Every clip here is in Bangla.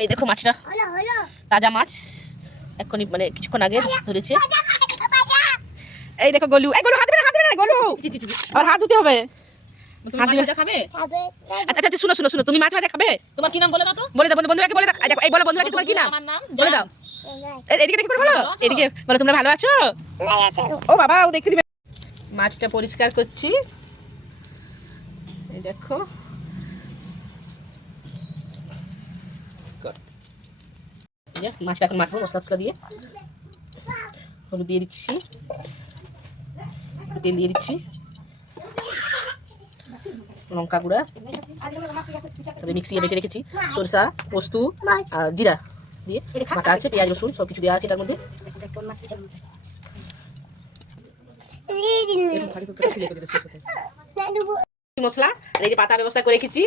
এই দেখো মাছটা, তাজা মাছ, এক্ষুনি মানে কিছুক্ষণ আগে ধরেছে। এই দেখো গলু, এই গলু হাত দিবে না, হাত দিবে না গলু, আর হাত ধুতে হবে। হাত দিবে খাবে? আচ্ছা আচ্ছা শুনো শুনো শুনো, তুমি মাছ ভাজা খাবে? তোমার কি নাম বলে দাও তো। বলে দাও বন্ধুরাকে বলে দাও। দেখো এই বলো বন্ধুরাকে তোমার কি নাম? আমার নাম বলে দাও। এদিকে দেখে করে বলো, এদিকে বলো তোমরা ভালো আছো? ও বাবা ও দেখতে দিবে। মাছটা পরিষ্কার করছি, এই দেখো। মাছটা এখন মাখবো মশলা দিয়ে। হলুদ দিয়ে দিচ্ছি, তেল দিয়ে দিচ্ছি, লঙ্কা গুঁড়া, তারপরে মিক্সি বেটে রেখেছি সরষা, পোস্ত আর জিরা দিয়ে বাটা আছে, পেঁয়াজ রসুন সব কিছু দেওয়া আছে এটার মধ্যে। মশলা এই যে পাতা ব্যবস্থা করে রেখেছি,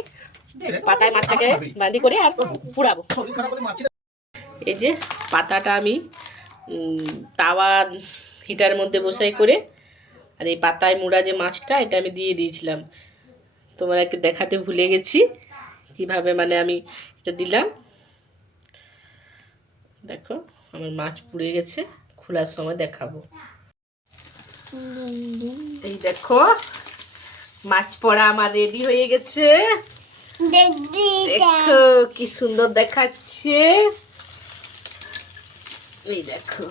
পাতায় মাছটাকে বাঁধি করে আর পুড়াবো। এই যে পাতাটা আমি তাওয়া হিটারের মধ্যে বসাই করে, আর এই পাতায় মোড়া যে মাছটা এটা আমি দিয়ে দিয়েছিলাম। তোমাকে দেখাতে ভুলে গেছি কিভাবে মানে আমি এটা দিলাম। দেখো আমার মাছ পুড়ে গেছে, খোলার সময় দেখাবো। এই দেখো মাছ পোড়া আমার রেডি হয়ে গেছে। দেখো কি সুন্দর দেখাচ্ছে। এই দেখো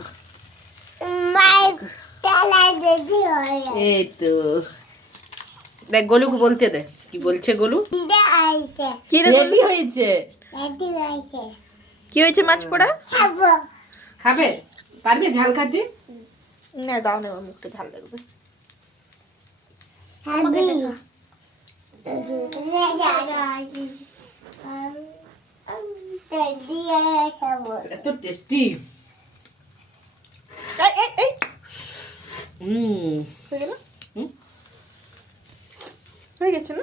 এই তো দেখ গলুকে বলতে দে কি বলছে গলু। কি রেডি হয়েছে? কি হয়েছে মাছ পোড়া? খাবে? পারবে ঝাল খাতে? না দাও না, মুখটা ঝাল লাগবে। এত টেস্টি। হয়ে গেল, হয়ে গেছে না?